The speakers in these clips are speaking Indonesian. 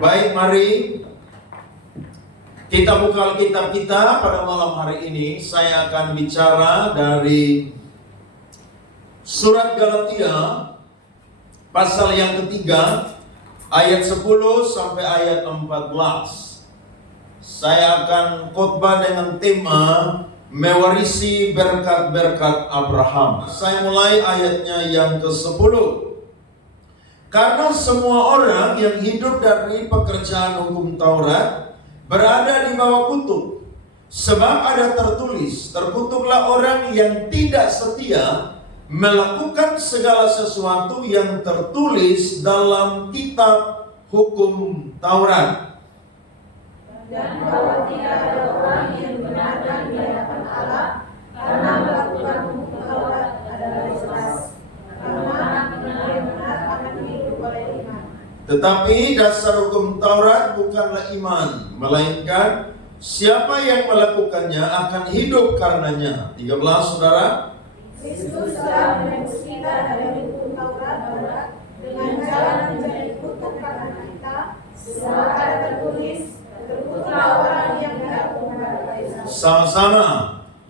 Baik, mari kita buka Alkitab kita pada malam hari ini. Saya akan bicara dari surat Galatia pasal yang ketiga, ayat 10 sampai ayat 14. Saya akan khotbah dengan tema mewarisi berkat-berkat Abraham. Saya mulai ayatnya yang ke-10. Karena semua orang yang hidup dari pekerjaan hukum Taurat berada di bawah kutuk. Sebab ada tertulis, terkutuklah orang yang tidak setia melakukan segala sesuatu yang tertulis dalam kitab hukum Taurat. Dan bahwa tidak ada orang yang dibenarkan di hadapan Allah karena melakukan hukum Taurat adalah jelas. Karena benar-benar akan hidup oleh iman. Tetapi dasar hukum Taurat bukanlah iman, melainkan siapa yang melakukannya akan hidup karenanya. 13, saudara. Kristus telah menebus kita dari hukum Taurat dengan jalan menjadi kutuk karena kita. Sebab ada tertulis, terkutuklah orang yang tidak kepada Isa. Sama-sama.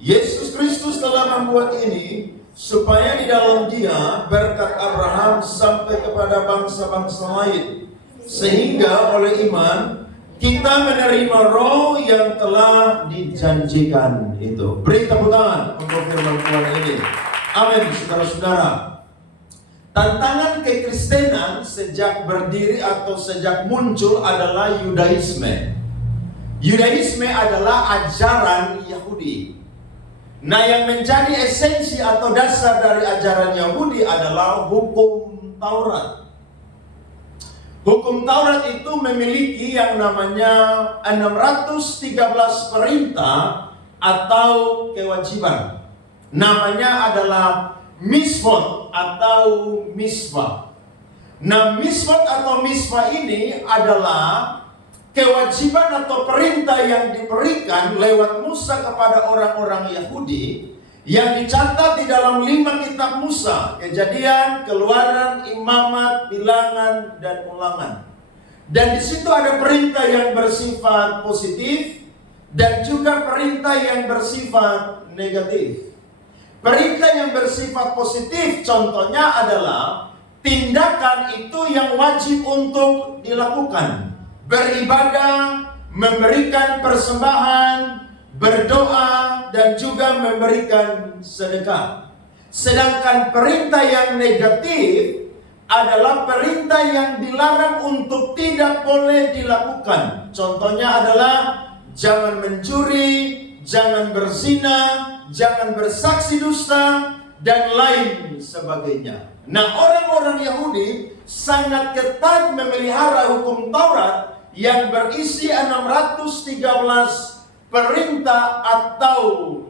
Yesus Kristus telah membuat ini supaya di dalam Dia berkat Abraham sampai kepada bangsa-bangsa lain, sehingga oleh iman kita menerima roh yang telah dijanjikan itu. Beri tepuk tangan untuk firman Tuhan ini. Amin, saudara-saudara. Tantangan kekristenan sejak berdiri atau sejak muncul adalah Yudaisme. Yudaisme adalah ajaran Yahudi. Nah, yang menjadi esensi atau dasar dari ajaran Yahudi adalah hukum Taurat. Hukum Taurat itu memiliki yang namanya 613 perintah atau kewajiban. Namanya adalah misvot atau misvah. Nah, misvot atau misvah ini adalah kewajiban atau perintah yang diberikan lewat Musa kepada orang-orang Yahudi yang dicatat di dalam 5 kitab Musa: Kejadian, Keluaran, Imamat, Bilangan, dan Ulangan. Dan di situ ada perintah yang bersifat positif dan juga perintah yang bersifat negatif. Perintah yang bersifat positif contohnya adalah tindakan itu yang wajib untuk dilakukan: beribadah, memberikan persembahan, berdoa, dan juga memberikan sedekah. Sedangkan perintah yang negatif adalah perintah yang dilarang untuk tidak boleh dilakukan. Contohnya adalah jangan mencuri, jangan berzina, jangan bersaksi dusta, dan lain sebagainya. Nah, orang-orang Yahudi sangat ketat memelihara hukum Taurat yang berisi 613 perintah atau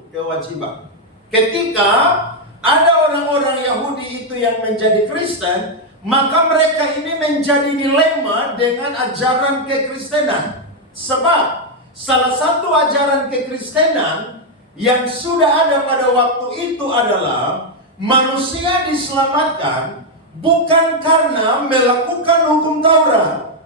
kewajiban. Ketika ada orang-orang Yahudi itu yang menjadi Kristen, maka mereka ini menjadi dilema dengan ajaran kekristenan. Sebab salah satu ajaran kekristenan yang sudah ada pada waktu itu adalah manusia diselamatkan bukan karena melakukan hukum Taurat,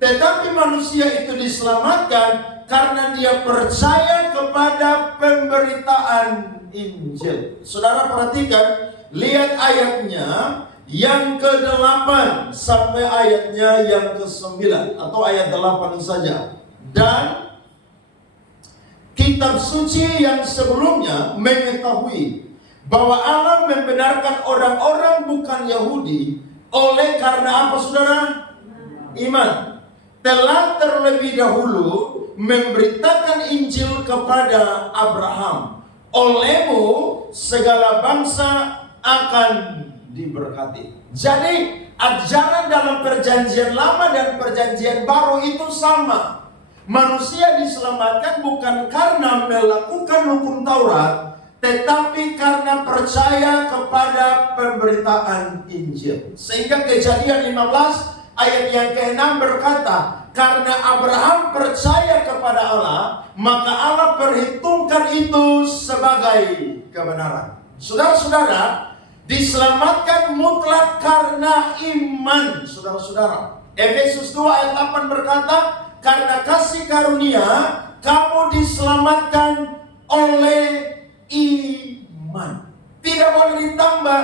tetapi manusia itu diselamatkan karena dia percaya kepada pemberitaan Injil. Saudara perhatikan, lihat ayatnya yang ke-8 sampai ayatnya yang ke-9, atau ayat 8 saja. Dan kitab suci yang sebelumnya mengetahui bahwa Allah membenarkan orang-orang bukan Yahudi oleh karena apa, saudara? Iman. Telah terlebih dahulu memberitakan Injil kepada Abraham. Olehmu segala bangsa akan diberkati. Jadi ajaran dalam perjanjian lama dan perjanjian baru itu sama. Manusia diselamatkan bukan karena melakukan hukum Taurat, tetapi karena percaya kepada pemberitaan Injil. Sehingga Kejadian 15 ayat yang ke-6 berkata, karena Abraham percaya kepada Allah, maka Allah perhitungkan itu sebagai kebenaran. Saudara-saudara, diselamatkan mutlak karena iman, saudara-saudara. Efesus 2 ayat 8 berkata, karena kasih karunia kamu diselamatkan oleh iman. Tidak boleh ditambah,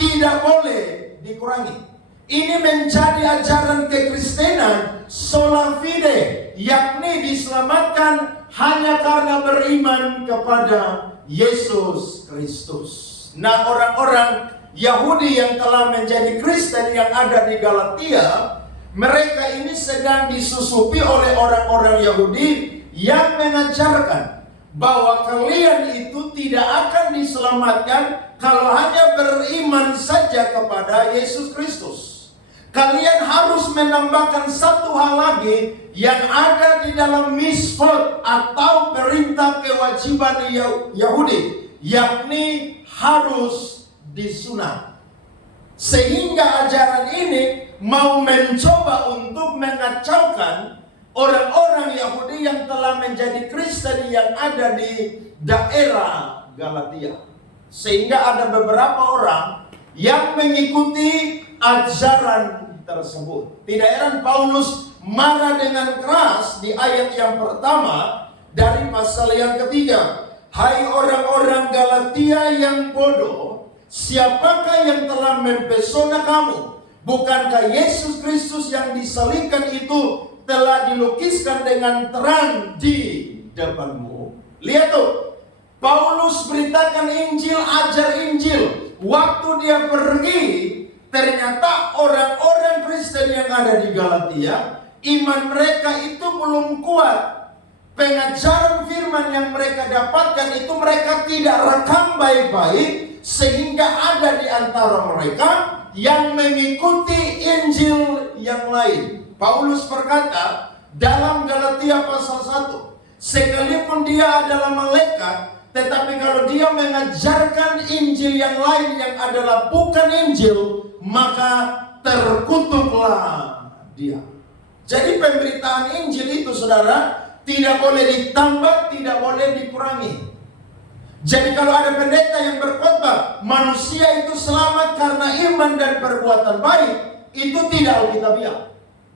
tidak boleh dikurangi. Ini menjadi ajaran kekristenan sola fide, yakni diselamatkan hanya karena beriman kepada Yesus Kristus. Nah, orang-orang Yahudi yang telah menjadi Kristen yang ada di Galatia, mereka ini sedang disusupi oleh orang-orang Yahudi yang mengajarkan bahwa kalian itu tidak akan diselamatkan kalau hanya beriman saja kepada Yesus Kristus. Kalian harus menambahkan satu hal lagi yang ada di dalam misfot atau perintah kewajiban Yahudi, yakni harus disunat. Sehingga ajaran ini mau mencoba untuk mengacaukan orang-orang Yahudi yang telah menjadi Kristen yang ada di daerah Galatia. Sehingga ada beberapa orang yang mengikuti ajaran tersebut. Tidak heran Paulus marah dengan keras di ayat yang pertama dari pasal yang ketiga. Hai orang-orang Galatia yang bodoh, siapakah yang telah mempesona kamu? Bukankah Yesus Kristus yang disalibkan itu telah dilukiskan dengan terang di depanmu? Lihat tuh, Paulus beritakan Injil, ajar Injil. Waktu dia pergi, ternyata orang-orang Kristen yang ada di Galatia, iman mereka itu belum kuat. Pengajaran firman yang mereka dapatkan itu mereka tidak rekam baik-baik, sehingga ada di antara mereka yang mengikuti Injil yang lain. Paulus berkata dalam Galatia pasal 1, sekalipun dia adalah malaikat, tetapi kalau dia mengajarkan Injil yang lain yang adalah bukan Injil, maka terkutuklah dia. Jadi pemberitaan Injil itu, saudara, tidak boleh ditambah, tidak boleh dikurangi. Jadi kalau ada pendeta yang berkhotbah manusia itu selamat karena iman dan perbuatan baik, itu tidak alkitabiah.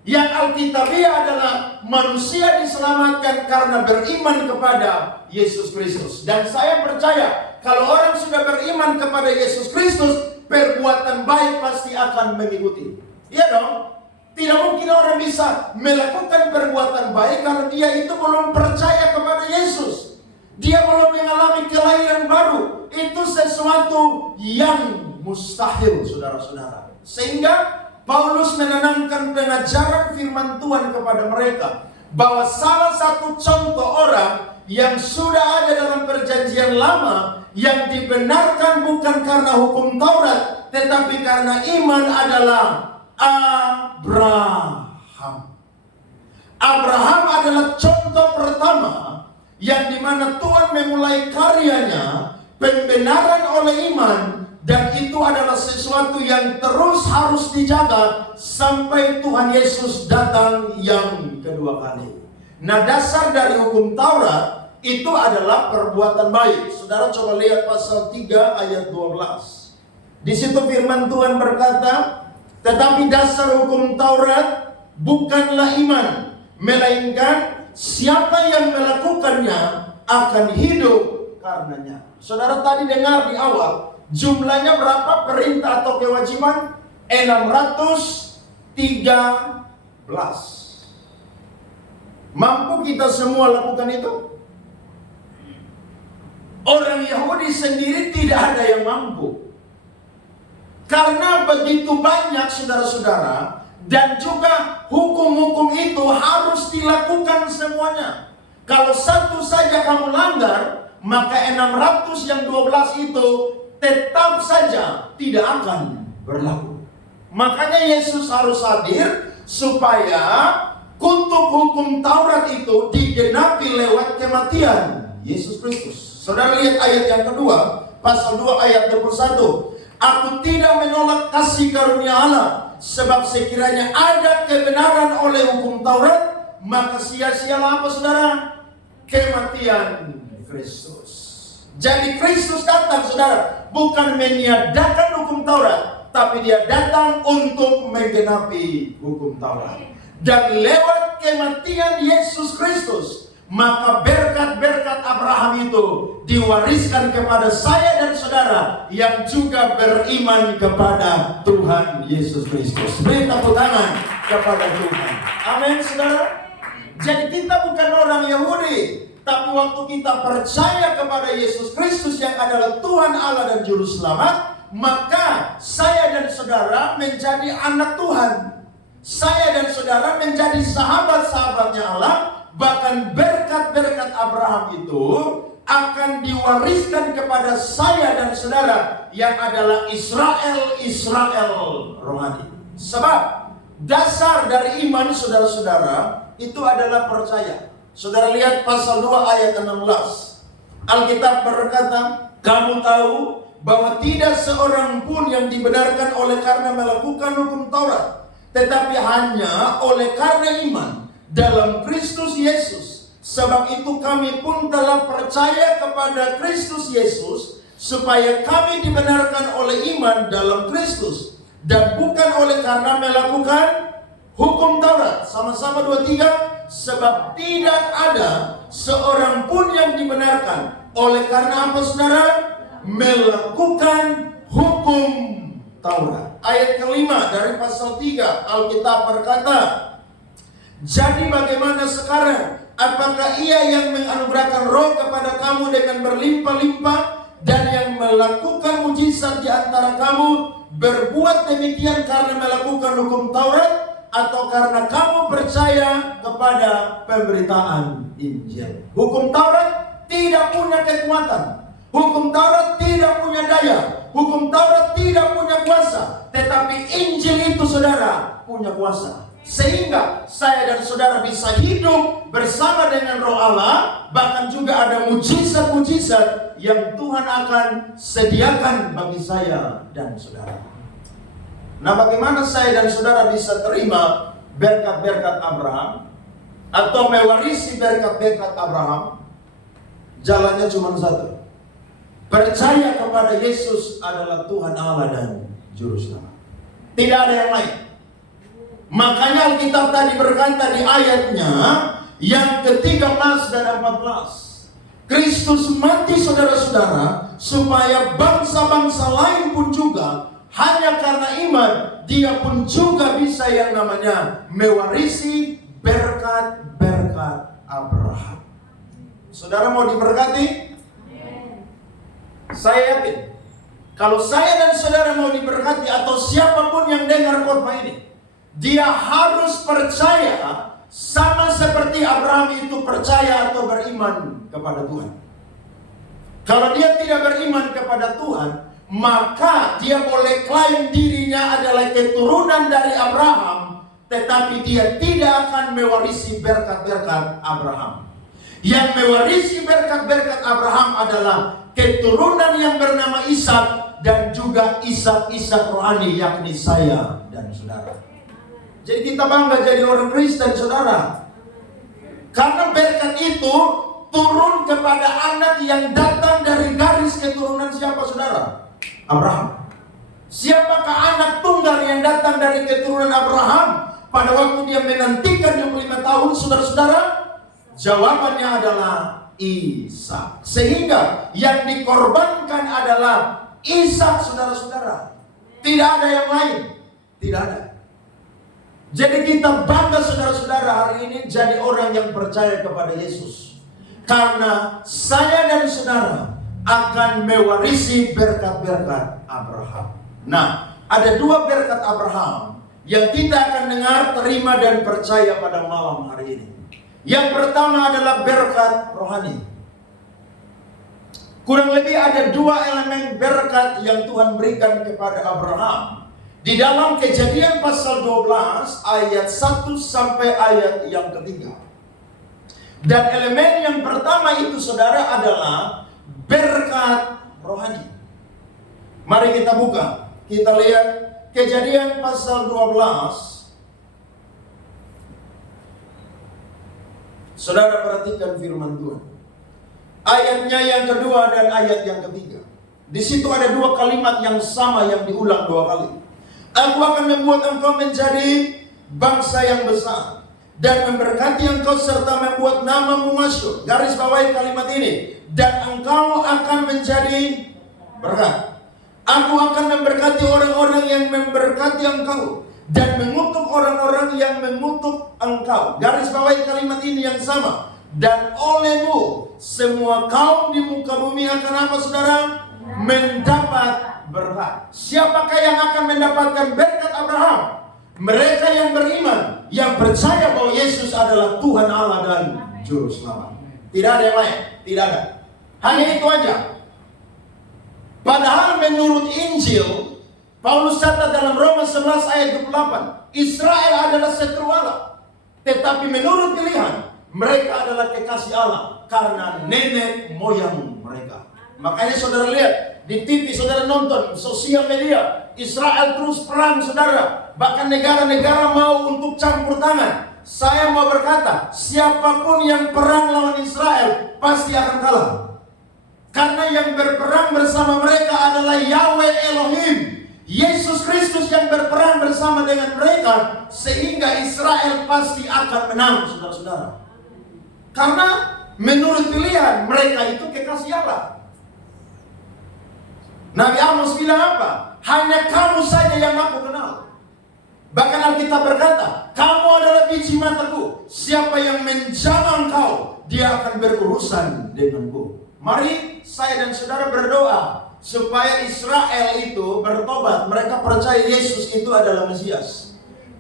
Yang alkitabiah adalah manusia diselamatkan karena beriman kepada Yesus Kristus. Dan saya percaya kalau orang sudah beriman kepada Yesus Kristus, perbuatan baik pasti akan mengikuti. Iya dong? Tidak mungkin orang bisa melakukan perbuatan baik kalau dia itu belum percaya kepada Yesus. Dia belum mengalami kelahiran baru. Itu sesuatu yang mustahil, saudara-saudara. Sehingga Paulus menanamkan pengajaran firman Tuhan kepada mereka, bahwa salah satu contoh orang yang sudah ada dalam perjanjian lama, yang dibenarkan bukan karena hukum Taurat, tetapi karena iman adalah Abraham. Abraham adalah contoh pertama yang dimana Tuhan memulai karyanya, pembenaran oleh iman. Dan itu adalah sesuatu yang terus harus dijaga sampai Tuhan Yesus datang yang kedua kali. Nah, dasar dari hukum Taurat itu adalah perbuatan baik. Saudara coba lihat pasal 3 ayat 12. Di situ firman Tuhan berkata, tetapi dasar hukum Taurat bukanlah iman, melainkan siapa yang melakukannya akan hidup karenanya. Saudara tadi dengar di awal, jumlahnya berapa perintah atau kewajiban? 613. Mampu kita semua lakukan itu? Orang Yahudi sendiri tidak ada yang mampu. Karena begitu banyak, saudara-saudara, dan juga hukum-hukum itu harus dilakukan semuanya. Kalau satu saja kamu langgar, maka 600 yang 12 itu tetap saja tidak akan berlaku. Makanya Yesus harus hadir supaya kutuk hukum Taurat itu digenapi lewat kematian Yesus Kristus. Saudara lihat ayat yang kedua, pasal 2 ayat 21. Aku tidak menolak kasih karunia Allah, sebab sekiranya ada kebenaran oleh hukum Taurat, maka sia-sialah apa, saudara? Kematian Kristus. Jadi Kristus datang, saudara, bukan meniadakan hukum Taurat, tapi dia datang untuk menggenapi hukum Taurat. Dan lewat kematian Yesus Kristus, maka berkat-berkat Abraham itu diwariskan kepada saya dan saudara yang juga beriman kepada Tuhan Yesus Kristus. Beri tepuk tangan kepada Tuhan. Amin, saudara. Jadi kita bukan orang Yahudi, tapi waktu kita percaya kepada Yesus Kristus yang adalah Tuhan Allah dan Juru Selamat, maka saya dan saudara menjadi anak Tuhan. Saya dan saudara menjadi sahabat-sahabatnya Allah. Bahkan berkat-berkat Abraham itu akan diwariskan kepada saya dan saudara yang adalah Israel rohani. Sebab dasar dari iman saudara-saudara itu adalah percaya. Saudara lihat pasal 2 ayat 16. Alkitab berkata, kamu tahu bahwa tidak seorang pun yang dibenarkan oleh karena melakukan hukum Taurat, tetapi hanya oleh karena iman dalam Kristus Yesus. Sebab itu kami pun telah percaya kepada Kristus Yesus, supaya kami dibenarkan oleh iman dalam Kristus, dan bukan oleh karena melakukan hukum Taurat. Sama-sama 2-3. Sebab tidak ada seorang pun yang dibenarkan oleh karena apa, saudara? Melakukan hukum Taurat. Ayat kelima dari pasal 3 Alkitab berkata, jadi bagaimana sekarang? Apakah ia yang menganugerahkan roh kepada kamu dengan berlimpah-limpah, dan yang melakukan mujizat di antara kamu berbuat demikian karena melakukan hukum Taurat, atau karena kamu percaya kepada pemberitaan Injil? Hukum Taurat tidak punya kekuatan. Hukum Taurat tidak punya daya. Hukum Taurat tidak punya kuasa. Tetapi Injil itu, saudara, punya kuasa. Sehingga saya dan saudara bisa hidup bersama dengan Roh Allah. Bahkan juga ada mujizat-mujizat yang Tuhan akan sediakan bagi saya dan saudara. Nah, bagaimana saya dan saudara bisa terima berkat-berkat Abraham atau mewarisi berkat-berkat Abraham? Jalannya cuma satu. Percaya kepada Yesus adalah Tuhan Allah dan Juru Selamat. Tidak ada yang lain. Makanya Alkitab tadi berkata di ayatnya yang ke-13 dan 14. Kristus mati, saudara-saudara, supaya bangsa-bangsa lain pun juga hanya karena iman, dia pun juga bisa yang namanya mewarisi berkat-berkat Abraham. Saudara mau diberkati? Saya yakin, kalau saya dan saudara mau diberkati, atau siapapun yang dengar khotbah ini, dia harus percaya sama seperti Abraham itu percaya atau beriman kepada Tuhan. Kalau dia tidak beriman kepada Tuhan, maka dia boleh klaim dirinya adalah keturunan dari Abraham, tetapi dia tidak akan mewarisi berkat-berkat Abraham. Yang mewarisi berkat-berkat Abraham adalah keturunan yang bernama Ishak, dan juga Ishak rohani, yakni saya dan saudara. Jadi kita bangga jadi orang Kristen, saudara, karena berkat itu turun kepada anak yang datang dari garis keturunan siapa, saudara? Abraham. Siapakah anak tunggal yang datang dari keturunan Abraham pada waktu dia menantikan 25 tahun, saudara-saudara? Jawabannya adalah Ishak. Sehingga yang dikorbankan adalah Ishak, saudara-saudara. Tidak ada yang lain. Tidak ada. Jadi kita bangga, saudara-saudara, hari ini jadi orang yang percaya kepada Yesus. Karena saya dan saudara akan mewarisi berkat-berkat Abraham. Nah, ada 2 berkat Abraham yang kita akan dengar, terima dan percaya pada malam hari ini. Yang pertama adalah berkat rohani. Kurang lebih ada 2 elemen berkat yang Tuhan berikan kepada Abraham di dalam Kejadian pasal 12 ayat 1 sampai ayat yang ketiga. Dan elemen yang pertama itu, saudara, adalah berkat rohani. Mari kita buka. Kita lihat Kejadian pasal 12. Saudara perhatikan firman Tuhan. Ayatnya yang kedua dan ayat yang ketiga. Di situ ada 2 kalimat yang sama yang diulang 2 kali. Aku akan membuat engkau menjadi bangsa yang besar dan memberkati engkau serta membuat namamu masyhur. Garis bawahi kalimat ini. Dan engkau akan menjadi berkat. Aku akan memberkati orang-orang yang memberkati engkau dan mengutuk orang-orang yang mengutuk engkau. Garis bawahi kalimat ini yang sama. Dan olehmu semua kaum di muka bumi akan apa, saudara? Mendapat berkat. Siapakah yang akan mendapatkan berkat Abraham? Mereka yang beriman, yang percaya bahwa Yesus adalah Tuhan Allah dan Juru Selamat. Tidak ada yang lain, tidak ada. Hanya itu aja. Padahal menurut Injil, Paulus catat dalam Roma 11 ayat 28, Israel adalah seteru Allah. Tetapi menurut pilihan, mereka adalah kekasih Allah karena nenek moyang mereka. Makanya saudara lihat di TV, saudara nonton sosial media, Israel terus perang, saudara. Bahkan negara-negara mau untuk campur tangan. Saya mau berkata, siapapun yang perang lawan Israel pasti akan kalah. Karena yang berperang bersama mereka adalah Yahweh Elohim, Yesus Kristus yang berperang bersama dengan mereka, sehingga Israel pasti akan menang, saudara-saudara. Karena menurut pilihan mereka itu kekasih Allah. Nabi Amos bilang apa? Hanya kamu saja yang aku kenal. Bahkan Alkitab berkata, kamu adalah biji mataku. Siapa yang menjamah engkau, dia akan berurusan denganku. Mari saya dan saudara berdoa supaya Israel itu bertobat. Mereka percaya Yesus itu adalah Mesias.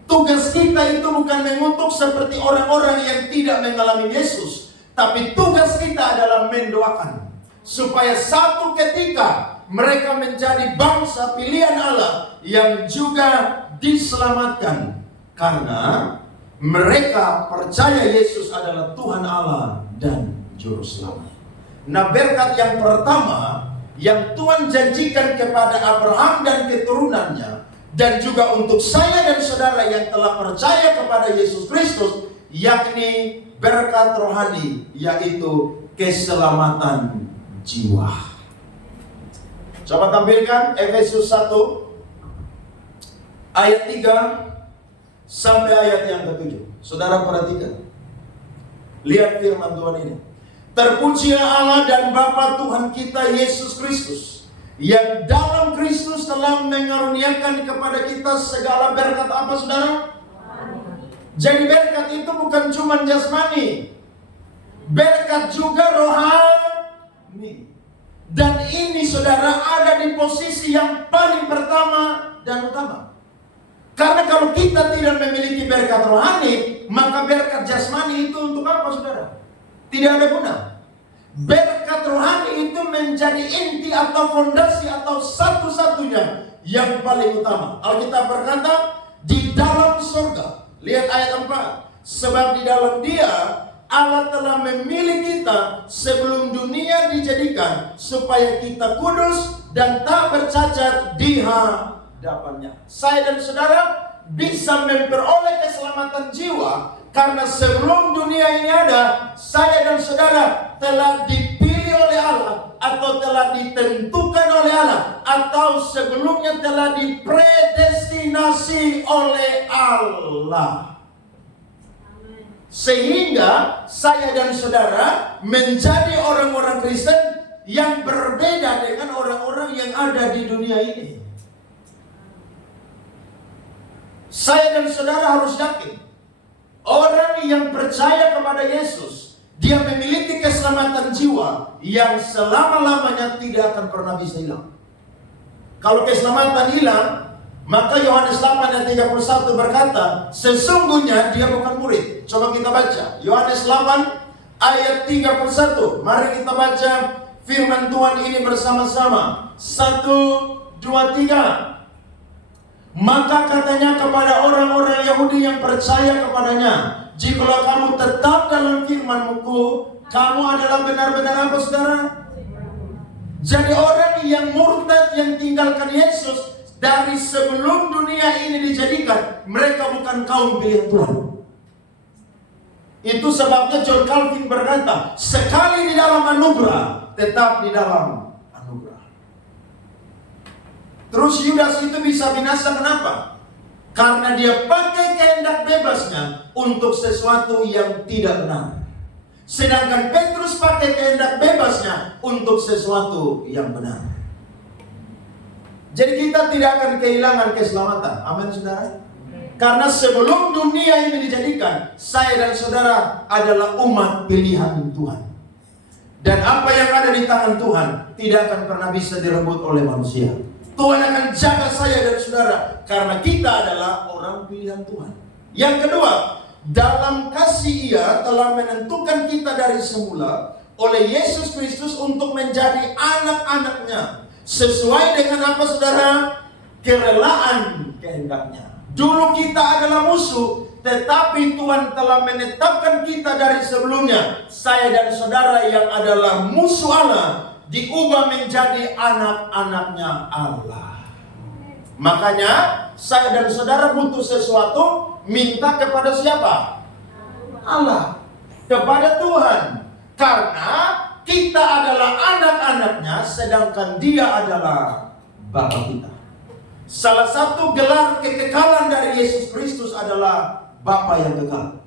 Tugas kita itu bukan mengutuk seperti orang-orang yang tidak mengalami Yesus, tapi tugas kita adalah mendoakan supaya satu ketika mereka menjadi bangsa pilihan Allah yang juga diselamatkan karena mereka percaya Yesus adalah Tuhan Allah dan Juru Selamat. Nah, berkat yang pertama yang Tuhan janjikan kepada Abraham dan keturunannya, dan juga untuk saya dan saudara yang telah percaya kepada Yesus Kristus, yakni berkat rohani, yaitu keselamatan jiwa. Coba tampilkan Efesus 1 ayat 3 sampai ayat yang ke-7. Saudara perhatikan. Lihat firman Tuhan ini. Terpujilah Allah dan Bapa Tuhan kita Yesus Kristus, yang dalam Kristus telah mengaruniakan kepada kita segala berkat apa, saudara? Jadi berkat itu bukan cuma jasmani, berkat juga rohani. Dan ini, saudara, ada di posisi yang paling pertama dan utama. Karena kalau kita tidak memiliki berkat rohani, maka berkat jasmani itu untuk apa, saudara? Tidak ada guna. Berkat rohani itu menjadi inti atau fondasi atau satu-satunya yang paling utama. Alkitab berkata, di dalam surga. Lihat ayat 4. Sebab di dalam Dia Allah telah memilih kita sebelum dunia dijadikan, supaya kita kudus dan tak bercacat di hadapannya. Saya dan saudara bisa memperoleh keselamatan jiwa karena sebelum dunia ini ada, saya dan saudara telah dipilih oleh Allah, atau telah ditentukan oleh Allah, atau sebelumnya telah dipredestinasi oleh Allah. Sehingga saya dan saudara menjadi orang-orang Kristen yang berbeda dengan orang-orang yang ada di dunia ini. Saya dan saudara harus yakin, orang yang percaya kepada Yesus, dia memiliki keselamatan jiwa yang selama-lamanya tidak akan pernah bisa hilang. Kalau keselamatan hilang, maka Yohanes 8 ayat 31 berkata, sesungguhnya dia bukan murid. Coba kita baca Yohanes 8 ayat 31. Mari kita baca firman Tuhan ini bersama-sama. 1, 2, 3. Maka katanya kepada orang-orang Yahudi yang percaya kepadanya, jikalau kamu tetap dalam firman-Mu, kamu adalah benar-benar apa, saudara? Jadi orang yang murtad, yang tinggalkan Yesus dari sebelum dunia ini dijadikan, mereka bukan kaum pilihan Tuhan. Itu sebabnya John Calvin berkata, sekali di dalam anugerah, tetap di dalam anugerah. Terus Yudas itu bisa binasa kenapa? Karena dia pakai kehendak bebasnya untuk sesuatu yang tidak benar. Sedangkan Petrus pakai kehendak bebasnya untuk sesuatu yang benar. Jadi kita tidak akan kehilangan keselamatan. Amin, saudara. Karena sebelum dunia ini dijadikan, saya dan saudara adalah umat pilihan Tuhan. Dan apa yang ada di tangan Tuhan tidak akan pernah bisa direbut oleh manusia. Tuhan akan jaga saya dan saudara karena kita adalah orang pilihan Tuhan. Yang kedua, dalam kasih Ia telah menentukan kita dari semula oleh Yesus Kristus untuk menjadi anak-anaknya. Sesuai dengan apa, saudara? Kerelaan kehendaknya. Dulu kita adalah musuh, tetapi Tuhan telah menetapkan kita dari sebelumnya. Saya dan saudara yang adalah musuh Allah diubah menjadi anak-anaknya Allah. Makanya saya dan saudara butuh sesuatu, minta kepada siapa? Allah. Kepada Tuhan. Karena kita adalah anak-anaknya, sedangkan Dia adalah Bapa kita. Salah satu gelar kekekalan dari Yesus Kristus adalah Bapa yang kekal.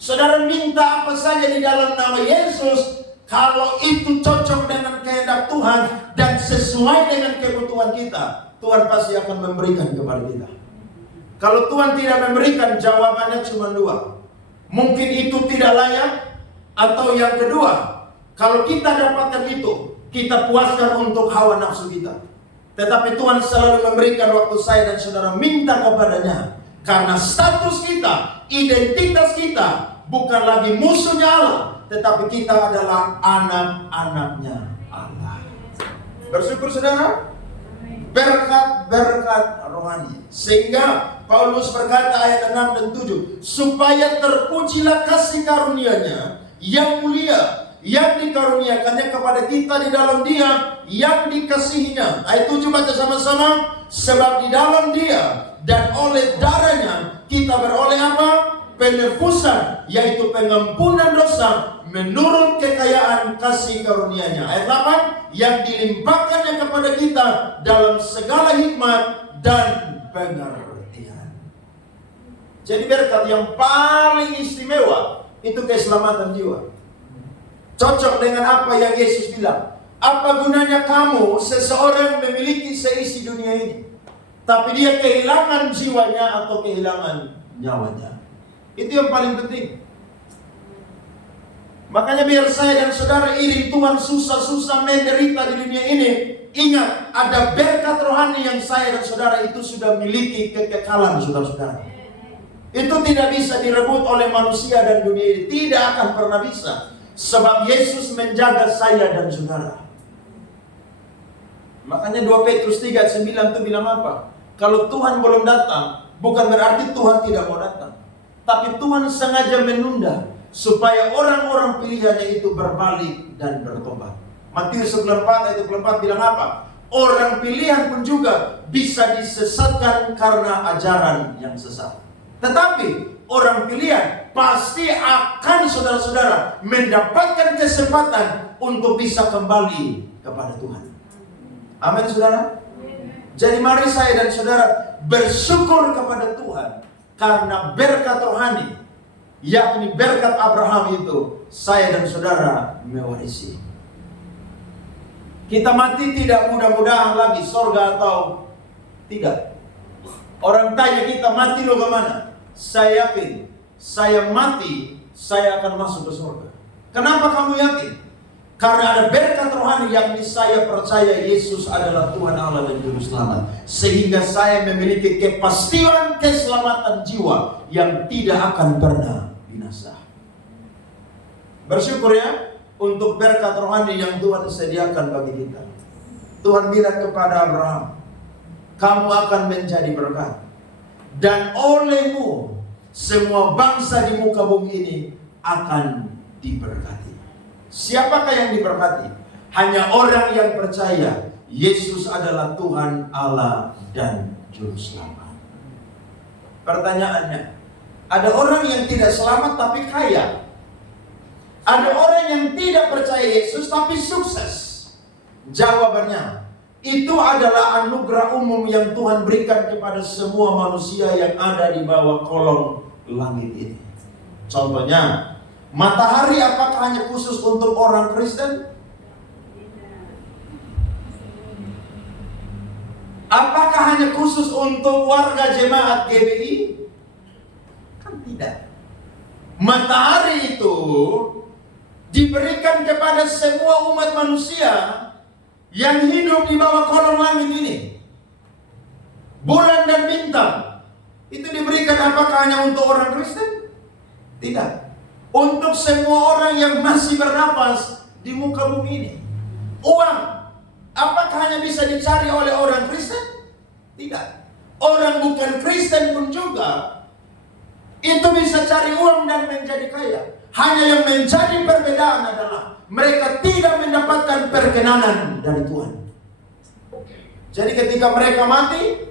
Saudara minta apa saja di dalam nama Yesus, kalau itu cocok dengan kehendak Tuhan dan sesuai dengan kebutuhan kita, Tuhan pasti akan memberikan kepada kita. Kalau Tuhan tidak memberikan, jawabannya cuma dua. Mungkin itu tidak layak, atau yang kedua, kalau kita dapatkan itu, kita puaskan untuk hawa nafsu kita. Tetapi Tuhan selalu memberikan waktu saya dan saudara minta kepadanya. Karena status kita, identitas kita bukan lagi musuhnya Allah, tetapi kita adalah anak-anaknya Allah. Bersyukur saudara. Berkat-berkat rohani. Sehingga Paulus berkata ayat 6 dan 7, supaya terpujilah kasih karunia-Nya yang mulia, yang dikaruniakannya kepada kita di dalam Dia yang dikasihinya. Ayat 7 baca sama-sama. Sebab di dalam Dia dan oleh darahnya kita beroleh apa? Penebusan, yaitu pengampunan dosa menurut kekayaan kasih karunia-Nya. Ayat 8, yang dilimpahkannya kepada kita dalam segala hikmat dan pengertian. Jadi berkat yang paling istimewa itu keselamatan jiwa. Cocok dengan apa yang Yesus bilang. Apa gunanya kamu seseorang memiliki seisi dunia ini, tapi dia kehilangan jiwanya atau kehilangan nyawanya? Itu yang paling penting. Makanya biar saya dan saudara iring Tuhan susah-susah menderita di dunia ini, ingat ada berkat rohani yang saya dan saudara itu sudah miliki kekekalan, saudara-saudara. Itu tidak bisa direbut oleh manusia dan dunia ini. Tidak akan pernah bisa. Sebab Yesus menjaga saya dan saudara. Makanya 2 Petrus 3:9 itu bilang apa? Kalau Tuhan belum datang, bukan berarti Tuhan tidak mau datang. Tapi Tuhan sengaja menunda supaya orang-orang pilihannya itu berbalik dan bertobat. Matius 24 ayat 24 bilang apa? Orang pilihan pun juga bisa disesatkan karena ajaran yang sesat. Tetapi orang pilihan pasti akan, saudara-saudara, mendapatkan kesempatan untuk bisa kembali kepada Tuhan. Amin, saudara. Jadi mari saya dan saudara bersyukur kepada Tuhan karena berkat rohani, yakni berkat Abraham itu saya dan saudara mewarisi. Kita mati tidak mudah-mudahan lagi sorga atau tidak. Orang tanya kita mati lo kemana? Saya yakin, saya mati, saya akan masuk ke surga. Kenapa kamu yakin? Karena ada berkat rohani, yakni saya percaya Yesus adalah Tuhan Allah dan Juru Selamat. Sehingga saya memiliki kepastian keselamatan jiwa yang tidak akan pernah binasa. Bersyukur ya untuk berkat rohani yang Tuhan sediakan bagi kita. Tuhan bilang kepada Abraham, kamu akan menjadi berkat. Dan olehmu semua bangsa di muka bumi ini akan diberkati. Siapakah yang diberkati? Hanya orang yang percaya Yesus adalah Tuhan Allah dan Juru Selamat. Pertanyaannya, ada orang yang tidak selamat tapi kaya. Ada orang yang tidak percaya Yesus tapi sukses. Jawabannya, Itu adalah anugerah umum yang Tuhan berikan kepada semua manusia yang ada di bawah kolong langit ini. Contohnya, matahari apakah hanya khusus untuk orang Kristen? Apakah hanya khusus untuk warga jemaat GBI? Kan tidak. Matahari itu diberikan kepada semua umat manusia yang hidup di bawah kolong langit ini. Bulan dan bintang itu diberikan apakah hanya untuk orang Kristen? Tidak. Untuk semua orang yang masih bernapas di muka bumi ini. Uang, apakah hanya bisa dicari oleh orang Kristen? Tidak. Orang bukan Kristen pun juga itu bisa cari uang dan menjadi kaya. Hanya yang menjadi perbedaan adalah mereka tidak mendapatkan perkenanan dari Tuhan. Jadi ketika mereka mati,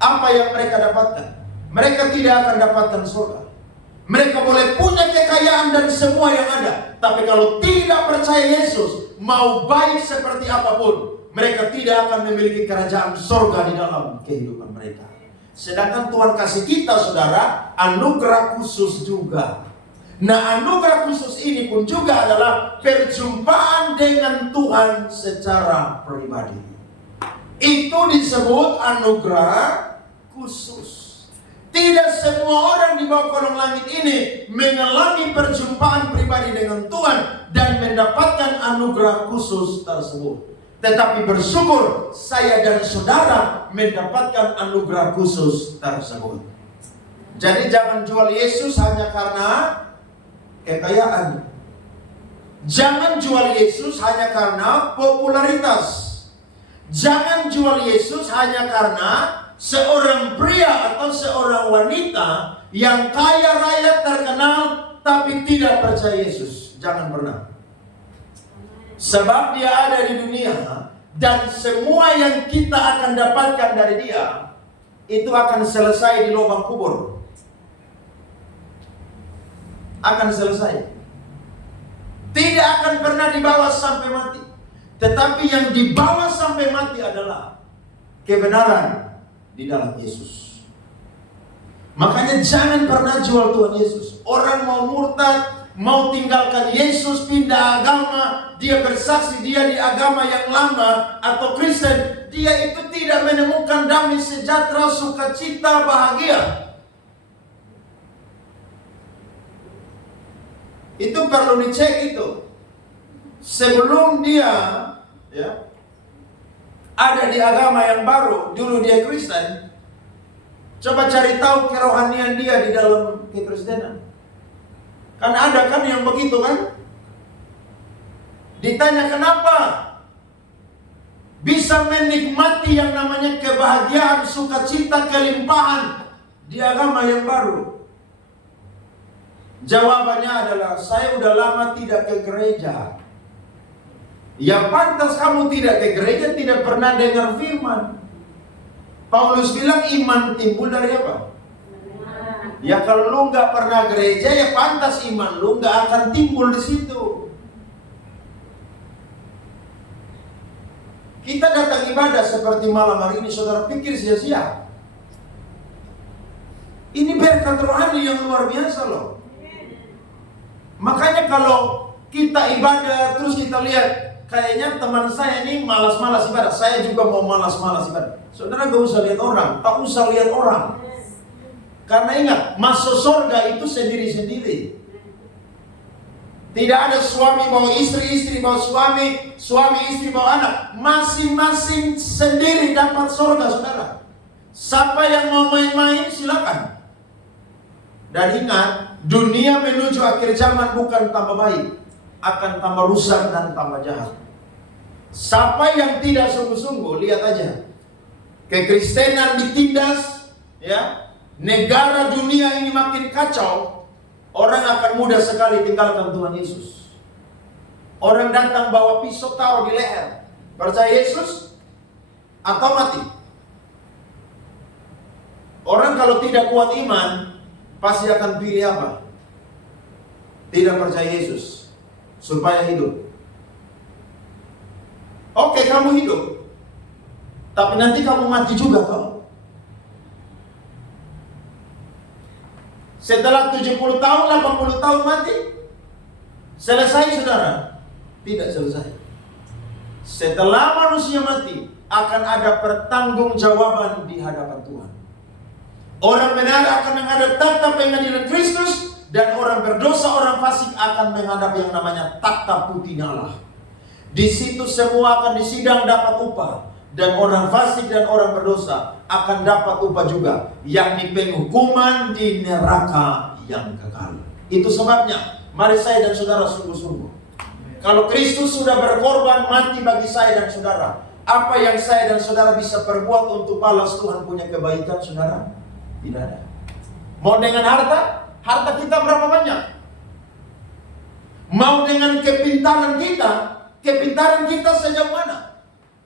apa yang mereka dapatkan? Mereka tidak akan dapatkan surga. Mereka boleh punya kekayaan dan semua yang ada, tapi kalau tidak percaya Yesus, mau baik seperti apapun, mereka tidak akan memiliki kerajaan surga di dalam kehidupan mereka. Sedangkan Tuhan kasih kita, saudara, anugerah khusus juga. Nah, anugerah khusus ini pun juga adalah perjumpaan dengan Tuhan secara pribadi. Itu disebut anugerah khusus. Tidak semua orang di bawah kolong langit ini mengalami perjumpaan pribadi dengan Tuhan dan mendapatkan anugerah khusus tersebut. Tetapi bersyukur saya dan saudara mendapatkan anugerah khusus tersebut. Jadi jangan jual Yesus hanya karena kekayaan. Jangan jual Yesus hanya karena popularitas. Jangan jual Yesus hanya karena seorang pria atau seorang wanita yang kaya raya terkenal tapi tidak percaya Yesus. Jangan pernah. Sebab dia ada di dunia dan semua yang kita akan dapatkan dari dia itu akan selesai di lubang kubur. Akan selesai. Tidak akan pernah dibawa sampai mati. Tetapi yang dibawa sampai mati adalah kebenaran di dalam Yesus. Makanya jangan pernah jual Tuhan Yesus. Orang mau murtad, mau tinggalkan Yesus, pindah agama, dia bersaksi dia di agama yang lama atau Kristen, dia itu tidak menemukan damai sejahtera, sukacita, bahagia. Itu perlu dicek itu. Sebelum dia ada di agama yang baru, dulu dia Kristen, coba cari tahu kerohanian dia di dalam kekristenan. Kan ada kan yang begitu kan? Ditanya kenapa bisa menikmati yang namanya kebahagiaan, sukacita, kelimpahan di agama yang baru? Jawabannya adalah, saya udah lama tidak ke gereja. Ya pantas kamu tidak ke gereja, tidak pernah dengar firman. Paulus bilang iman timbul dari apa? Ya kalau lu nggak pernah gereja, ya pantas iman lu nggak akan timbul di situ. Kita datang ibadah seperti malam hari ini, saudara pikir sia-sia? Ini berkat rohani yang luar biasa loh. Makanya kalau kita ibadah terus kita lihat, kayaknya teman saya ini malas-malas ibadah, saya juga mau malas-malas ibadah. Saudara gak usah lihat orang, tak usah lihat orang. Karena ingat, masuk surga itu sendiri-sendiri. Tidak ada suami bawa istri, istri bawa suami, suami istri bawa anak. Masing-masing sendiri dapat surga, saudara. Siapa yang mau main-main silakan. Dan ingat, dunia menuju akhir zaman bukan tambah baik, akan tambah rusak dan tambah jahat. Siapa yang tidak sungguh-sungguh, lihat aja, kekristenan ditindas, ya, negara dunia ini makin kacau, orang akan mudah sekali tinggalkan Tuhan Yesus. Orang datang bawa pisau taruh di leher, percaya Yesus atau mati. Orang kalau tidak kuat iman, pasti akan pilih apa? Tidak percaya Yesus supaya hidup. Oke, kamu hidup. Tapi nanti kamu mati juga kau. Setelah 70 tahun, 80 tahun mati, selesai saudara? Tidak selesai. Setelah manusia mati, akan ada pertanggungjawaban di hadapan Tuhan. Orang benar akan menghadap takhta pengadilan Kristus, dan orang berdosa, orang fasik akan menghadap yang namanya takhta putih Allah. Di situ semua akan disidang dapat upah, dan orang fasik dan orang berdosa akan dapat upah juga, yakni penghukuman di neraka yang kekal. Itu sebabnya, mari saya dan saudara sungguh-sungguh. Kalau Kristus sudah berkorban mati bagi saya dan saudara, apa yang saya dan saudara bisa perbuat untuk balas Tuhan punya kebaikan, saudara? Tidak ada. Mau dengan harta? Harta kita berapa banyak? Mau dengan kepintaran kita sejauh mana?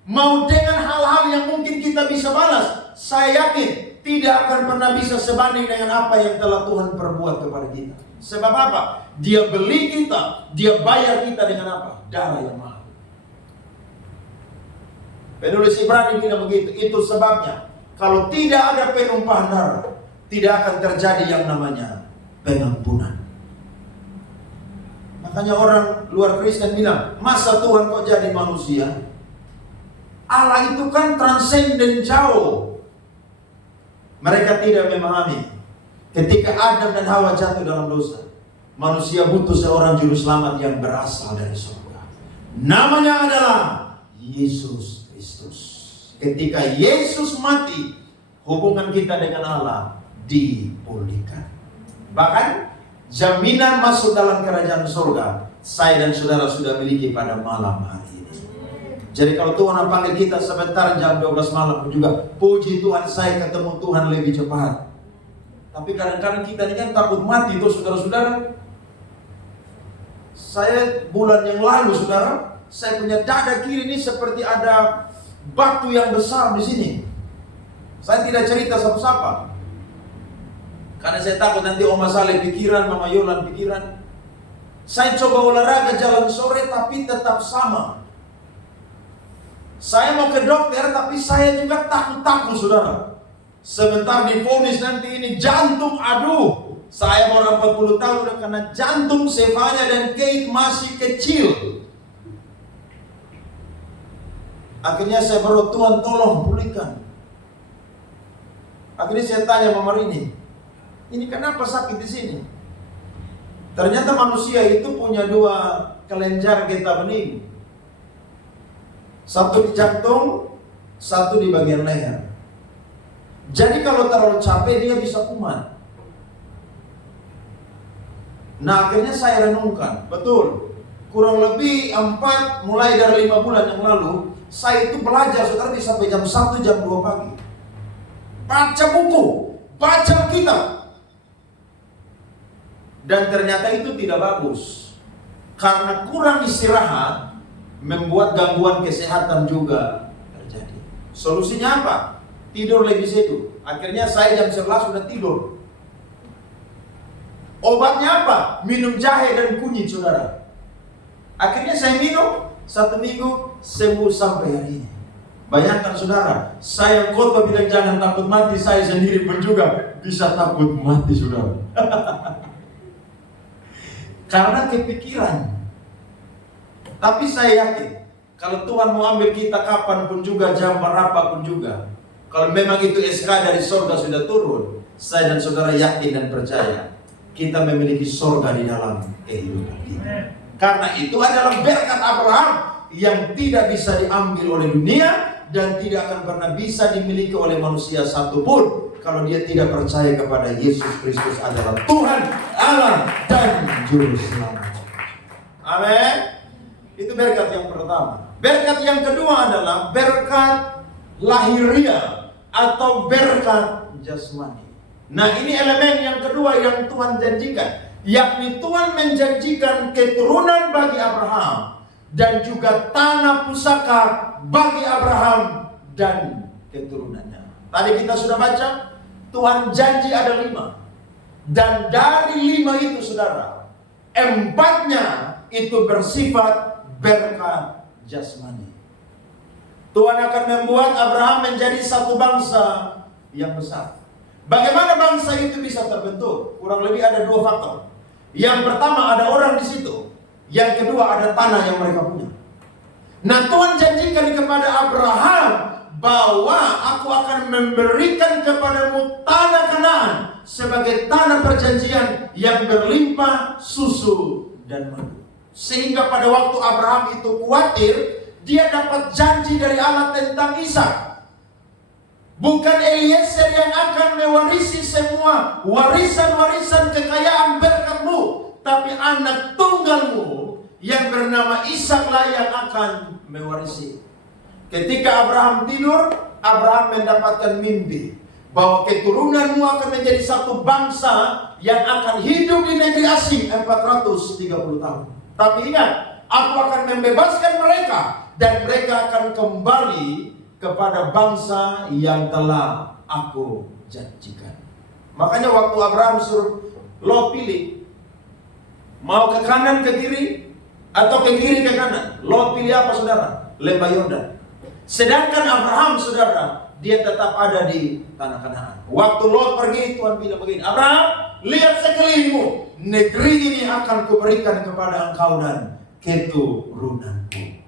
Mau dengan hal-hal yang mungkin kita bisa balas, saya yakin tidak akan pernah bisa sebanding dengan apa yang telah Tuhan perbuat kepada kita. Sebab apa? Dia beli kita, dia bayar kita dengan apa? Darah yang mahal. Penulis Ibrani bilang begitu. Itu sebabnya, kalau tidak ada penumpahan darah, tidak akan terjadi yang namanya pengampunan. Makanya orang luar Kristen bilang, masa Tuhan kok jadi manusia? Allah itu kan transenden jauh. Mereka tidak memahami. Ketika Adam dan Hawa jatuh dalam dosa, manusia butuh seorang juru selamat yang berasal dari surga. Namanya adalah Yesus Kristus. Ketika Yesus mati, hubungan kita dengan Allah dipulihkan. Bahkan jaminan masuk dalam kerajaan surga saya dan saudara sudah miliki pada malam hari ini. Jadi kalau Tuhan panggil kita sebentar jam 12 malam juga, puji Tuhan saya ketemu Tuhan lebih cepat. Tapi kadang-kadang kita ini kan takut mati tuh saudara-saudara. Saya bulan yang lalu saudara, saya punya dada kiri ini seperti ada batu yang besar di sini. Saya tidak cerita siapa-siapa, karena saya takut nanti Oma Saleh pikiran, Mama Yolan pikiran. Saya coba olahraga jalan sore tapi tetap sama. Saya mau ke dokter tapi saya juga takut-takut saudara. Sebentar divonis nanti ini jantung, aduh. Saya baru 40 tahun udah kena jantung, Sevanya dan Kate masih kecil. Akhirnya saya baru, Tuhan tolong pulihkan. Akhirnya saya tanya Mama Rini, ini kenapa sakit di sini? Ternyata manusia itu punya dua kelenjar getah bening. Satu di jantung, satu di bagian leher. Jadi kalau terlalu capek dia bisa kumat. Nah akhirnya saya renungkan, betul. Kurang lebih 4, mulai dari 5 bulan yang lalu, saya itu belajar saudara bisa sampai jam 1, jam 2 pagi. Baca buku, baca kitab. Dan ternyata itu tidak bagus. Karena kurang istirahat, membuat gangguan kesehatan juga terjadi. Solusinya apa? Tidur lebih seduh. Akhirnya saya jam 11 sudah tidur. Obatnya apa? Minum jahe dan kunyit saudara. Akhirnya saya minum 1 minggu, sembuh sampai hari ini. Bayangkan saudara, saya khotbah bilang jangan takut mati, saya sendiri pun juga bisa takut mati saudara. Karena kepikiran. Tapi saya yakin, kalau Tuhan mau ambil kita kapan pun juga, jam berapa pun juga, kalau memang itu SK dari surga sudah turun, saya dan saudara yakin dan percaya, kita memiliki surga di dalam kehidupan kita. Karena itu adalah berkat Abraham yang tidak bisa diambil oleh dunia dan tidak akan pernah bisa dimiliki oleh manusia satupun kalau dia tidak percaya kepada Yesus Kristus adalah Tuhan, Allah, dan Juru Selamat. Amin. Itu berkat yang pertama. Berkat yang kedua adalah berkat lahiriah atau berkat jasmani. Nah ini elemen yang kedua yang Tuhan janjikan, yakni Tuhan menjanjikan keturunan bagi Abraham dan juga tanah pusaka bagi Abraham dan keturunannya. Tadi kita sudah baca, Tuhan janji ada 5. Dan dari 5 itu saudara, 4-nya itu bersifat berkat jasmani. Tuhan akan membuat Abraham menjadi satu bangsa yang besar. Bagaimana bangsa itu bisa terbentuk? Kurang lebih ada dua faktor. Yang pertama, ada orang di situ. Yang kedua, ada tanah yang mereka punya. Nah, Tuhan janjikan kepada Abraham bahwa aku akan memberikan kepadamu tanah Kanaan sebagai tanah perjanjian yang berlimpah susu dan madu. Sehingga pada waktu Abraham itu khawatir, dia dapat janji dari Allah tentang Ishak. Bukan Eliezer yang akan mewarisi semua warisan-warisan kekayaan berkatmu, tapi anak tunggalmu yang bernama Ishaklah yang akan mewarisi. Ketika Abraham tidur, Abraham mendapatkan mimpi bahwa keturunanmu akan menjadi satu bangsa yang akan hidup di negeri asing 430 tahun. Tapi ingat, aku akan membebaskan mereka dan mereka akan kembali kepada bangsa yang telah aku janjikan. Makanya waktu Abraham suruh Lot pilih, mau ke kanan ke kiri atau ke kiri ke kanan. Lot pilih apa saudara? Lembah Yordan. Sedangkan Abraham saudara, dia tetap ada di tanah Kanaan. Waktu Lot pergi, Tuhan bilang begini, Abraham, lihat sekelilingmu, negeri ini akan kuberikan kepada engkau dan keturunanmu.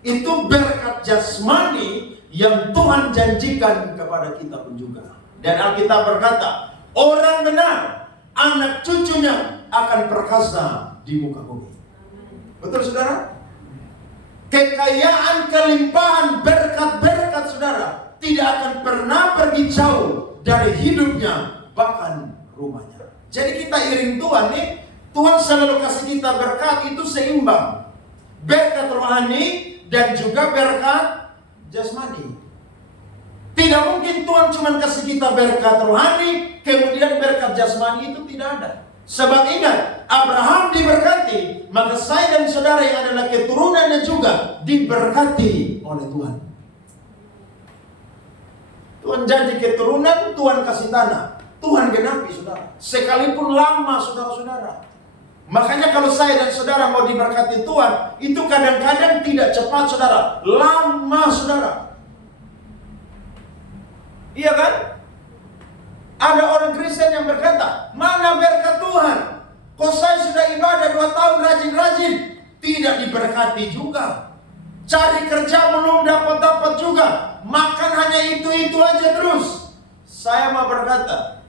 Itu berkat jasmani yang Tuhan janjikan kepada kita pun juga. Dan Alkitab berkata, orang benar, anak cucunya akan perkasa di muka bumi. Betul saudara? Kekayaan, kelimpahan, berkat-berkat saudara tidak akan pernah pergi jauh dari hidupnya, bahkan rumahnya. Jadi kita iring Tuhan nih, Tuhan selalu kasih kita berkat itu seimbang. Berkat rohani dan juga berkat jasmani. Tidak mungkin Tuhan cuma kasih kita berkat rohani, kemudian berkat jasmani itu tidak ada. Sebab ingat, Abraham diberkati, maka saya dan saudara yang adalah keturunannya juga diberkati oleh Tuhan. Tuhan janji keturunan, Tuhan kasih tanah, Tuhan genapi saudara. Sekalipun lama saudara-saudara. Makanya kalau saya dan saudara mau diberkati Tuhan, itu kadang-kadang tidak cepat saudara, lama saudara. Iya kan? Ada orang Kristen yang berkata, mana berkat Tuhan? Kok saya sudah ibadah 2 tahun rajin-rajin, tidak diberkati juga. Cari kerja belum dapat-dapat juga, makan hanya itu-itu aja terus. Saya mau berkata,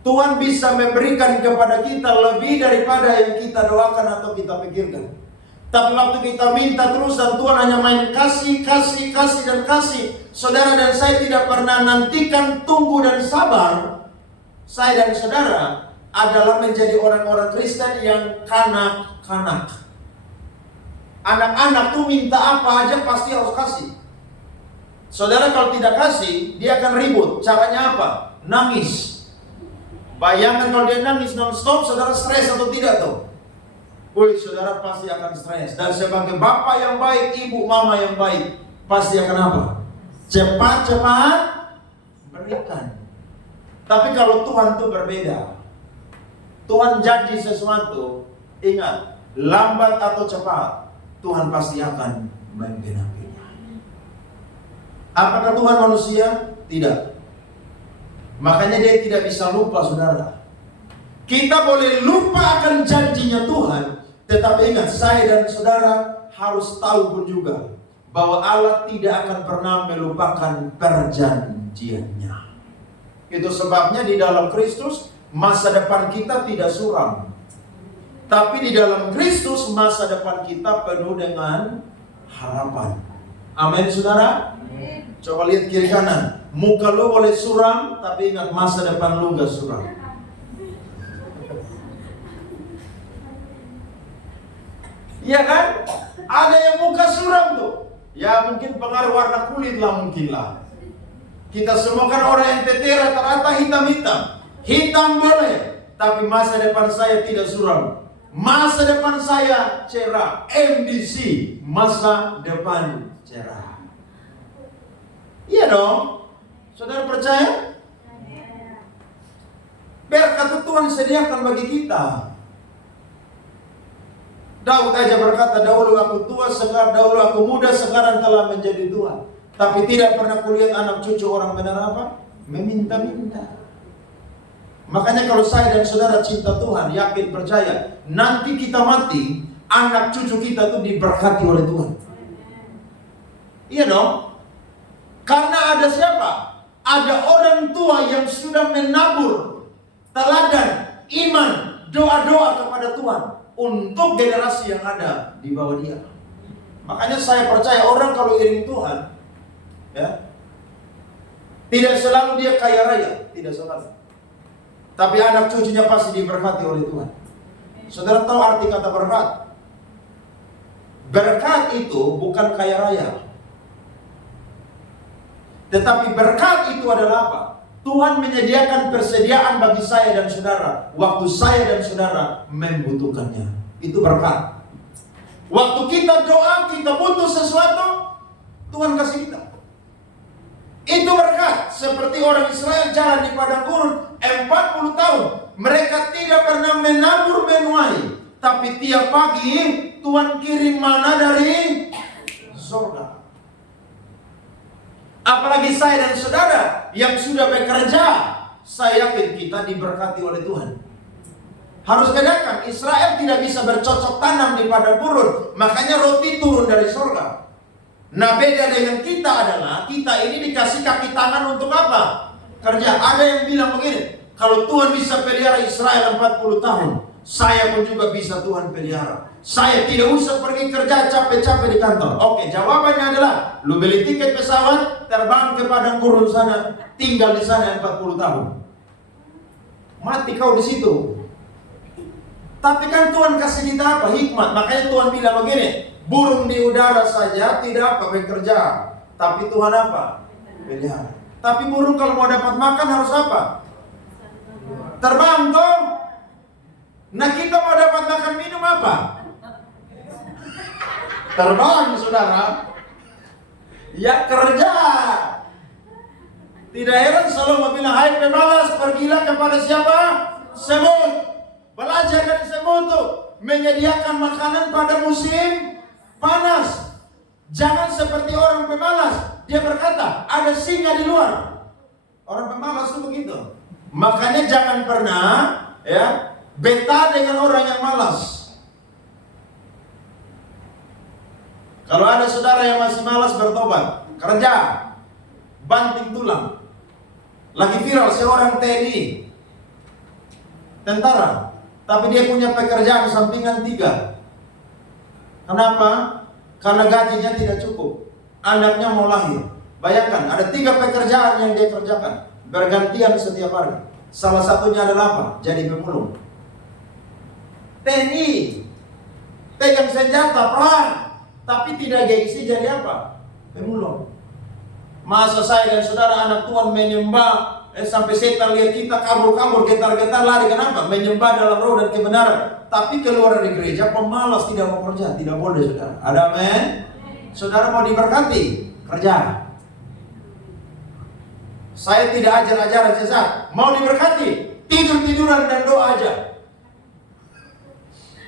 Tuhan bisa memberikan kepada kita lebih daripada yang kita doakan atau kita pikirkan. Tapi waktu kita minta terus dan Tuhan hanya main kasih, dan kasih. Saudara dan saya tidak pernah nantikan, tunggu dan sabar. Saya dan saudara adalah menjadi orang-orang Kristen yang kanak-kanak. Anak-anak tuh minta apa aja pasti harus kasih. Saudara kalau tidak kasih, dia akan ribut. Caranya apa? Nangis. Bayangkan kalau dia nangis non-stop, saudara stres atau tidak tuh? Wih, saudara pasti akan stres. Dan sebagai bapak yang baik, ibu mama yang baik, pasti akan apa? Cepat-cepat berikan. Tapi kalau Tuhan itu berbeda. Tuhan janji sesuatu, ingat, lambat atau cepat, Tuhan pasti akan menggenapinya. Apakah Tuhan manusia? Tidak. Makanya dia tidak bisa lupa saudara. Kita boleh lupa akan janjinya Tuhan, tetapi ingat, saya dan saudara harus tahu pun juga bahwa Allah tidak akan pernah melupakan perjanjiannya. Itu sebabnya di dalam Kristus masa depan kita tidak suram. Tapi di dalam Kristus masa depan kita penuh dengan harapan. Amin saudara? Amin. Coba lihat kiri kanan. Muka lu boleh suram, tapi ingat masa depan lu gak suram. Iya kan? Ada yang muka suram tuh. Ya mungkin pengaruh warna kulit lah mungkin lah. Kita semua kan orang yang teter rata-rata hitam-hitam. Hitam boleh, tapi masa depan saya tidak suram. Masa depan saya cerah. MDC, masa depan cerah. Iya dong. Saudara percaya? Berkat Tuhan sediakan bagi kita. Daud aja berkata, dahulu aku tua, dahulu aku muda, sekarang telah menjadi tua. Tapi tidak pernah kulihat anak cucu orang benar apa? Meminta-minta. Makanya kalau saya dan saudara cinta Tuhan, yakin, percaya, nanti kita mati, anak cucu kita tuh diberkati oleh Tuhan. Iya dong? Karena ada siapa? Ada orang tua yang sudah menabur teladan, iman, doa-doa kepada Tuhan untuk generasi yang ada di bawah dia. Makanya saya percaya orang kalau iring Tuhan, ya, tidak selalu dia kaya raya, tidak selalu. Tapi anak cucunya pasti diberkati oleh Tuhan. Saudara tahu arti kata berkat? Berkat itu bukan kaya raya. Tetapi berkat itu adalah apa? Tuhan menyediakan persediaan bagi saya dan saudara waktu saya dan saudara membutuhkannya. Itu berkat. Waktu kita doa, kita butuh sesuatu, Tuhan kasih kita. Itu berkat. Seperti orang Israel jalan di padang gurun 40 tahun. Mereka tidak pernah menabur menuai. Tapi tiap pagi Tuhan kirim mana dari surga. Apalagi saya dan saudara yang sudah bekerja, saya yakin kita diberkati oleh Tuhan. Harus bedakan, Israel tidak bisa bercocok tanam di padang gurun, makanya roti turun dari surga. Nah, beda dengan kita adalah, kita ini dikasih kaki tangan untuk apa? Kerja. Ada yang bilang begini, kalau Tuhan bisa pelihara Israel 40 tahun, saya pun juga bisa Tuhan pelihara. Saya tidak usah pergi kerja capek-capek di kantor. Oke, jawabannya adalah, lu beli tiket pesawat, terbang ke padang gurun sana, tinggal di sana 40 tahun. Mati kau di situ. Tapi kan Tuhan kasih kita apa? Hikmat. Makanya Tuhan bilang begini, burung di udara saja tidak apa bekerja, tapi Tuhan apa? Pelihara. Tapi burung kalau mau dapat makan harus apa? Terbang toh. Nah, kita mau dapat makan minum apa? Terbang, saudara. Ya, kerja. Tidak heran Salomo bilang, hai pemalas, pergilah kepada siapa? Semut. Belajar dari semut itu menyediakan makanan pada musim panas. Jangan seperti orang pemalas. Dia berkata, ada singa di luar. Orang pemalas itu begitu. Makanya jangan pernah ya beta dengan orang yang malas. Kalau ada saudara yang masih malas bertobat, kerja, banting tulang. Lagi viral seorang TNI, tentara, tapi dia punya pekerjaan sampingan 3. Kenapa? Karena gajinya tidak cukup. Anaknya mau lahir. Bayangkan, ada 3 pekerjaan yang dia kerjakan, bergantian setiap hari. Salah satunya adalah apa? Jadi pemulung. TNI, pegang senjata, perang, tapi tidak gengsi jadi apa? Pemulung. Masa saya dan saudara anak Tuhan menyembah, sampai setan lihat kita kabur-kabur, getar-getar lari, kenapa? Menyembah dalam roh dan kebenaran. Tapi keluar dari gereja, pemalas, tidak mau kerja. Tidak boleh, saudara. Ada amin? Saudara mau diberkati, kerja. Saya tidak ajar-ajaran sesat. Mau diberkati, tidur-tiduran dan doa aja.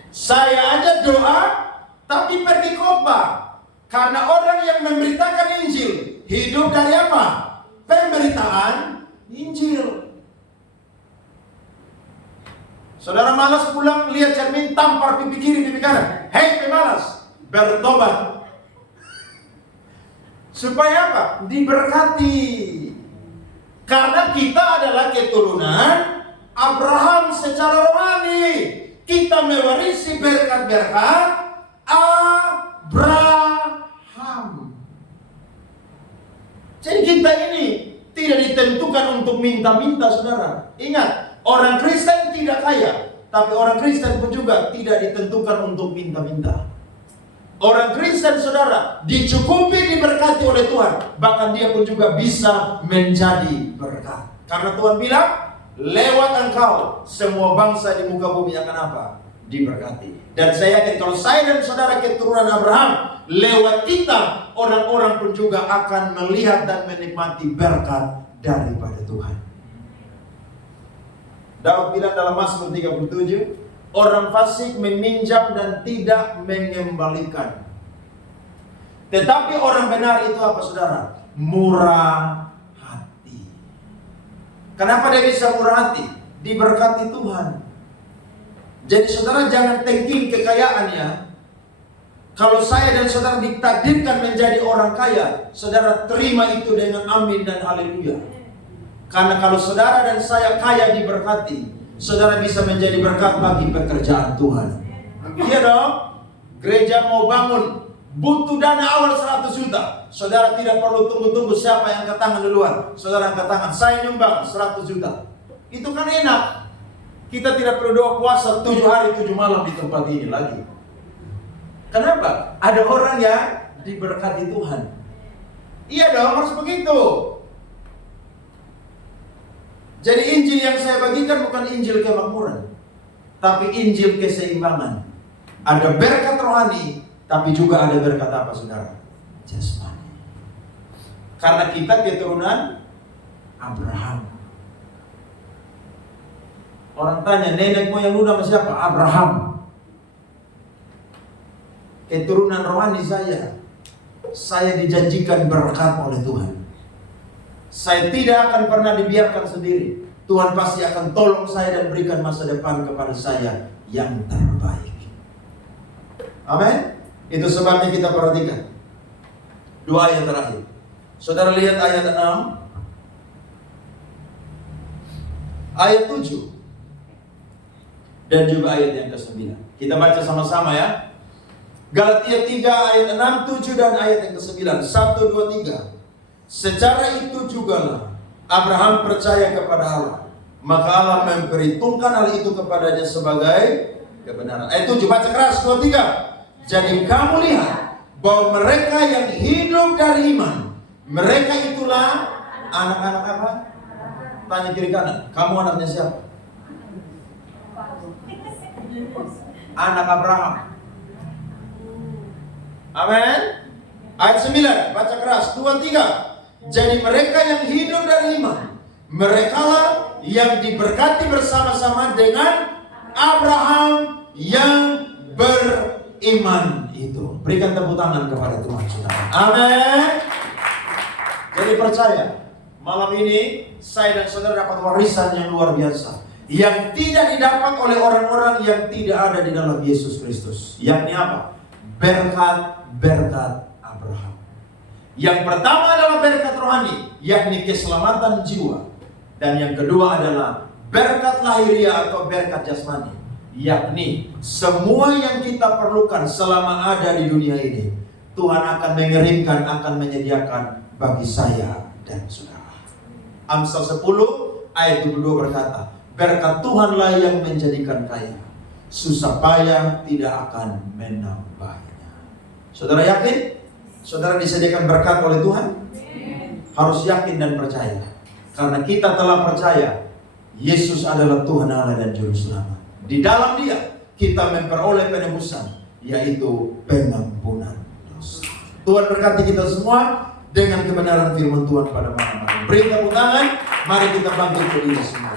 Saya aja doa, tapi pergi khotbah. Karena orang yang memberitakan Injil hidup dari apa? Pemberitaan Injil. Saudara malas pulang, lihat cermin, tampar pipi kiri, pipi kanan. Hei pemalas, bertobat. Supaya apa? Diberkati. Karena kita adalah keturunan Abraham secara rohani. Kita mewarisi berkat-berkat Abraham. Jadi kita ini tidak ditentukan untuk minta-minta, saudara. Ingat, orang Kristen tidak kaya, tapi orang Kristen pun juga tidak ditentukan untuk minta-minta. Orang Kristen, saudara, dicukupi, diberkati oleh Tuhan. Bahkan dia pun juga bisa menjadi berkat. Karena Tuhan bilang, lewat engkau semua bangsa di muka bumi akan apa? Diberkati. Dan saya yakin kalau saya dan saudara keturunan Abraham, lewat kita orang-orang pun juga akan melihat dan menikmati berkat daripada Tuhan. Daud bilang dalam Mazmur 37, orang fasik meminjam dan tidak mengembalikan. Tetapi orang benar itu apa, saudara? Murah hati. Kenapa dia bisa murah hati? Diberkati Tuhan. Jadi saudara jangan thinking kekayaannya. Kalau saya dan saudara ditakdirkan menjadi orang kaya, saudara terima itu dengan amin dan haleluya. Karena kalau saudara dan saya kaya diberkati, saudara bisa menjadi berkat bagi pekerjaan Tuhan. Iya dong. Gereja mau bangun, butuh dana awal 100 juta. Saudara tidak perlu tunggu-tunggu siapa yang angkat tangan duluan. Saudara angkat tangan, saya nyumbang 100 juta. Itu kan enak. Kita tidak perlu doa puasa 7 hari 7 malam di tempat ini lagi. Kenapa? Ada orang yang diberkati Tuhan. Iya dong, harus begitu. Jadi Injil yang saya bagikan bukan Injil kemakmuran, tapi Injil keseimbangan. Ada berkat rohani, tapi juga ada berkat apa saudara? Jasmani. Karena kita keturunan Abraham. Orang tanya, nenek moyang lu nama siapa? Abraham. Keturunan rohani saya. Saya dijanjikan berkat oleh Tuhan. Saya tidak akan pernah dibiarkan sendiri. Tuhan pasti akan tolong saya dan berikan masa depan kepada saya yang terbaik. Amin. Itu sebabnya kita perhatikan 2 ayat terakhir. Saudara lihat ayat 6, ayat 7, dan juga ayat yang ke-9. Kita baca sama-sama ya. Galatia 3 ayat 6, 7 dan ayat yang ke-9. 1, 2, 3. Secara itu jugalah Abraham percaya kepada Allah, maka Allah memperhitungkan hal itu kepadanya sebagai kebenaran. Ayat 7, baca keras, 2, 3. Jadi kamu lihat bahwa mereka yang hidup dari iman, mereka itulah anak-anak apa? Tanya kiri kanan, kamu anaknya siapa? Anak Abraham. Amin. Ayat 9, baca keras, 2, 3. Jadi mereka yang hidup dari iman, merekalah yang diberkati bersama-sama dengan Abraham yang beriman itu. Berikan tepuk tangan kepada Tuhan, saudara. Amin. Jadi percaya, malam ini saya dan saudara dapat warisan yang luar biasa, yang tidak didapat oleh orang-orang yang tidak ada di dalam Yesus Kristus. Yakni apa? Berkat-berkat Abraham. Yang pertama adalah berkat rohani, yakni keselamatan jiwa. Dan yang kedua adalah berkat lahiriah atau berkat jasmani, yakni semua yang kita perlukan selama ada di dunia ini, Tuhan akan mengirimkan, akan menyediakan bagi saya dan saudara. Amsal 10 ayat 22 berkata, berkat Tuhanlah yang menjadikan kaya, susah payah tidak akan menambahnya. Saudara yakin? Saudara disediakan berkat oleh Tuhan? Harus yakin dan percaya. Karena kita telah percaya Yesus adalah Tuhan Allah dan Juru Selamat. Di dalam Dia kita memperoleh penebusan, yaitu pengampunan dosa. Tuhan berkati kita semua dengan kebenaran firman Tuhan pada malam hari. Beri tepuk tangan, mari kita bangkit berdiri semua.